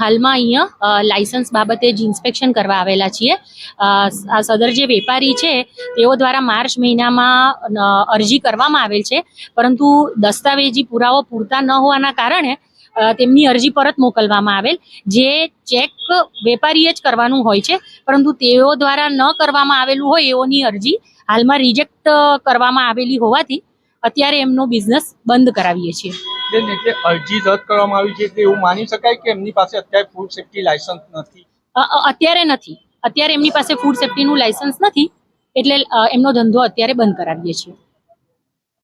હાલમાં અહીંયા લાયસન્સ બાબતે જ ઇન્સ્પેક્શન કરવા આવેલા છીએ. આ સદર જે વેપારી છે તેઓ દ્વારા માર્ચ મહિનામાં અરજી કરવામાં આવેલ છે, પરંતુ દસ્તાવેજી પુરાવો પૂરતા ન હોવાના કારણે તેમની અરજી પરત મોકલવામાં આવેલ. જે ચેક વેપારીએ જ કરવાનું હોય છે, પરંતુ તેઓ દ્વારા ન કરવામાં આવેલું હોય એઓની અરજી હાલમાં રિજેક્ટ કરવામાં આવેલી હોવાથી અત્યારે એમનો બિઝનેસ બંધ કરાવીએ છીએ. એટલે અરજી રદ કરવામાં આવી છે એટલે એવું માની શકાય કે એમની પાસે અત્યારે ફૂડ સેફ્ટી લાયસન્સ નથી? અત્યારે નથી. અત્યારે એમની પાસે ફૂડ સેફ્ટીનું લાયસન્સ નથી, એટલે એમનો ધંધો અત્યારે બંધ કરાવીએ છીએ.